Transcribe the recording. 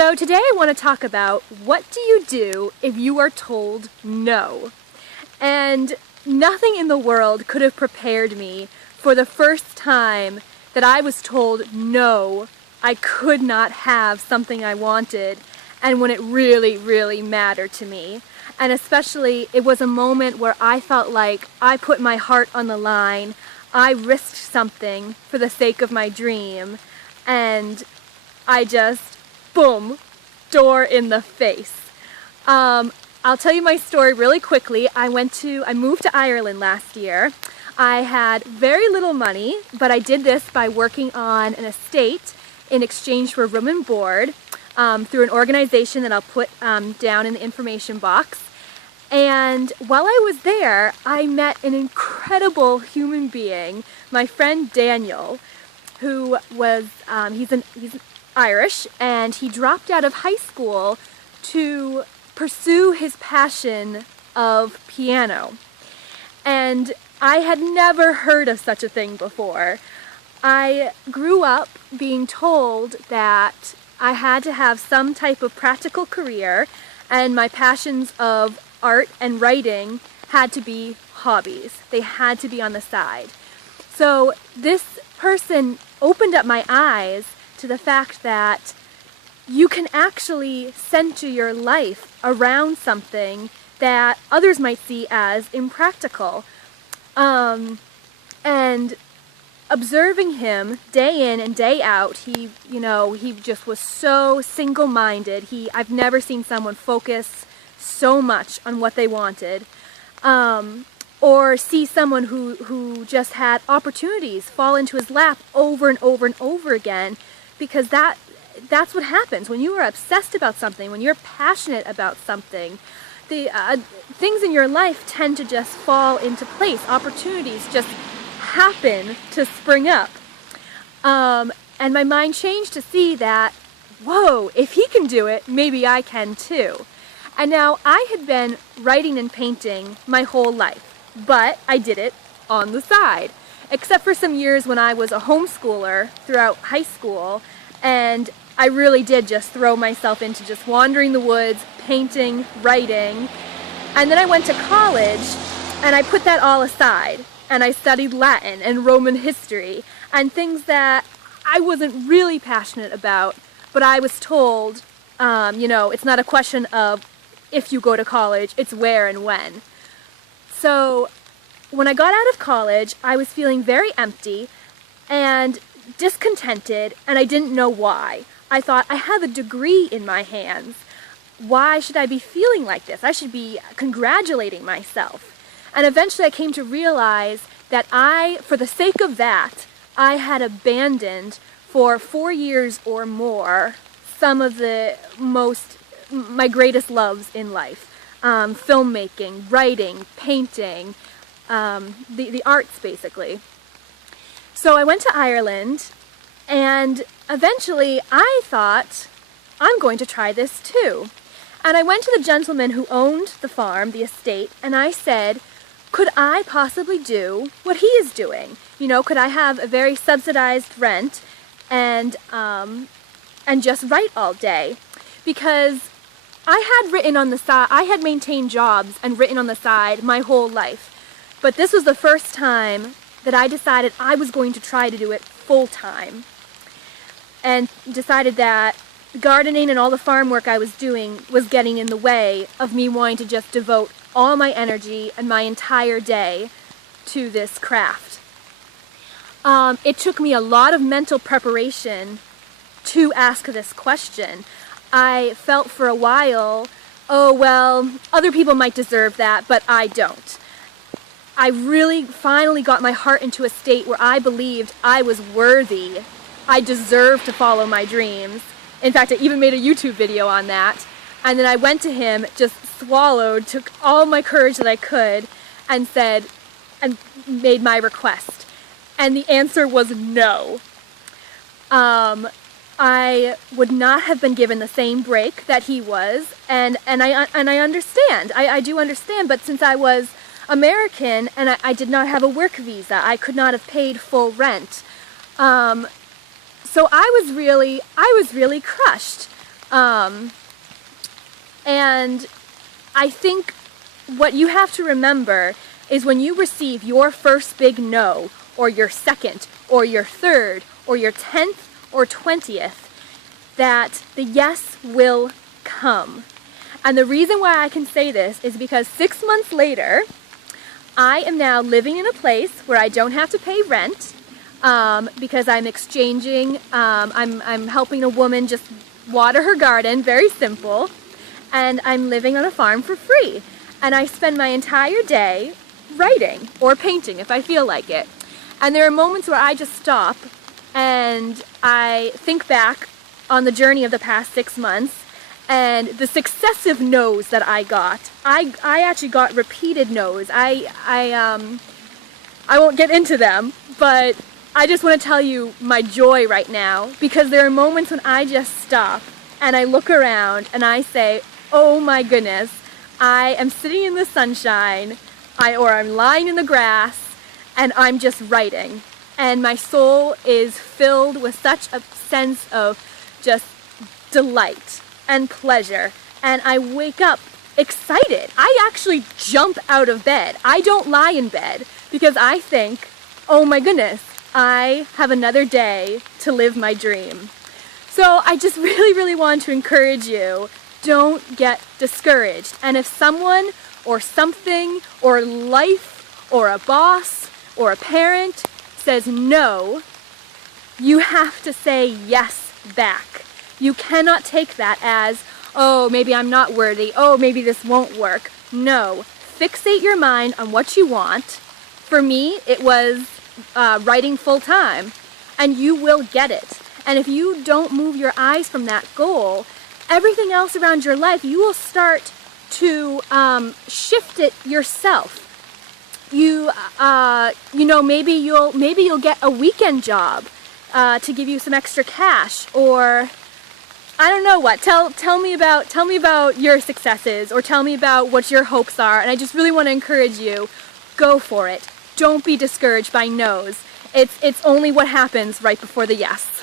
So today I want to talk about what do you do if you are told no? And nothing in the world could have prepared me for the first time that I was told no, I could not have something I wanted, and when it really, really mattered to me. And especially, it was a moment where I felt like I put my heart on the line, I risked something for the sake of my dream, and I just, boom, door in the face. I'll tell you my story really quickly. I moved to Ireland last year. I had very little money, but I did this by working on an estate in exchange for room and board through an organization that I'll put down in the information box. And while I was there, I met an incredible human being, my friend Daniel, who was, he's Irish, and he dropped out of high school to pursue his passion of piano. And I had never heard of such a thing before. I grew up being told that I had to have some type of practical career, and my passions of art and writing had to be hobbies. They had to be on the side. So this person opened up my eyes to the fact that you can actually center your life around something that others might see as impractical. And observing him day in and day out, he just was so single-minded. I've never seen someone focus so much on what they wanted, or see someone who just had opportunities fall into his lap over and over and over again, because that's what happens when you are obsessed about something, when you're passionate about something. The things in your life tend to just fall into place. Opportunities just happen to spring up. And my mind changed to see that, whoa, if he can do it, maybe I can too. And now I had been writing and painting my whole life, but I did it on the side, except for some years when I was a homeschooler throughout high school, and I really did just throw myself into just wandering the woods, painting, writing. And then I went to college, and I put that all aside, and I studied Latin and Roman history, and things that I wasn't really passionate about, but I was told, it's not a question of if you go to college, it's where and when. So when I got out of college, I was feeling very empty and discontented, and I didn't know why. I thought, I have a degree in my hands. Why should I be feeling like this? I should be congratulating myself. And eventually I came to realize that for the sake of that, I had abandoned for 4 years or more some of my greatest loves in life. Filmmaking, writing, painting, the arts basically. So I went to Ireland, and eventually I thought, I'm going to try this too. And I went to the gentleman who owned the farm, the estate, and I said, could I possibly do what he is doing? Could I have a very subsidized rent and just write all day? Because I had written on the side, I had maintained jobs and written on the side my whole life. But this was the first time that I decided I was going to try to do it full time. And decided that gardening and all the farm work I was doing was getting in the way of me wanting to just devote all my energy and my entire day to this craft. It took me a lot of mental preparation to ask this question. I felt for a while, oh well, other people might deserve that, but I don't. I really finally got my heart into a state where I believed I was worthy. I deserved to follow my dreams. In fact, I even made a YouTube video on that. And then I went to him, just swallowed, took all my courage that I could, and made my request. And the answer was no. I would not have been given the same break that he was, and I understand. I do understand, but since I was American and I did not have a work visa, I could not have paid full rent. So I was really crushed. And I think what you have to remember is when you receive your first big no, or your second, or your third, or your 10th, or 20th, that the yes will come. And the reason why I can say this is because 6 months later, I am now living in a place where I don't have to pay rent, because I'm exchanging, I'm helping a woman just water her garden, very simple, and I'm living on a farm for free. And I spend my entire day writing or painting if I feel like it. And there are moments where I just stop and I think back on the journey of the past 6 months and the successive no's that I got. I actually got repeated no's. I won't get into them, but I just want to tell you my joy right now, because there are moments when I just stop and I look around and I say, oh my goodness, I am sitting in the sunshine, or I'm lying in the grass, and I'm just writing. And my soul is filled with such a sense of just delight and pleasure. And I wake up excited. I actually jump out of bed. I don't lie in bed because I think, oh my goodness, I have another day to live my dream. So I just really want to encourage you, don't get discouraged. And if someone or something or life or a boss or a parent says no, you have to say yes back. You cannot take that as, oh, maybe I'm not worthy. Oh, maybe this won't work. No, fixate your mind on what you want. For me, it was writing full time, and you will get it. And if you don't move your eyes from that goal, everything else around your life, you will start to shift it yourself. You know, maybe you'll get a weekend job to give you some extra cash, or I don't know what. Tell me about your successes, or tell me about what your hopes are. And I just really want to encourage you, go for it. Don't be discouraged by no's. It's only what happens right before the yes.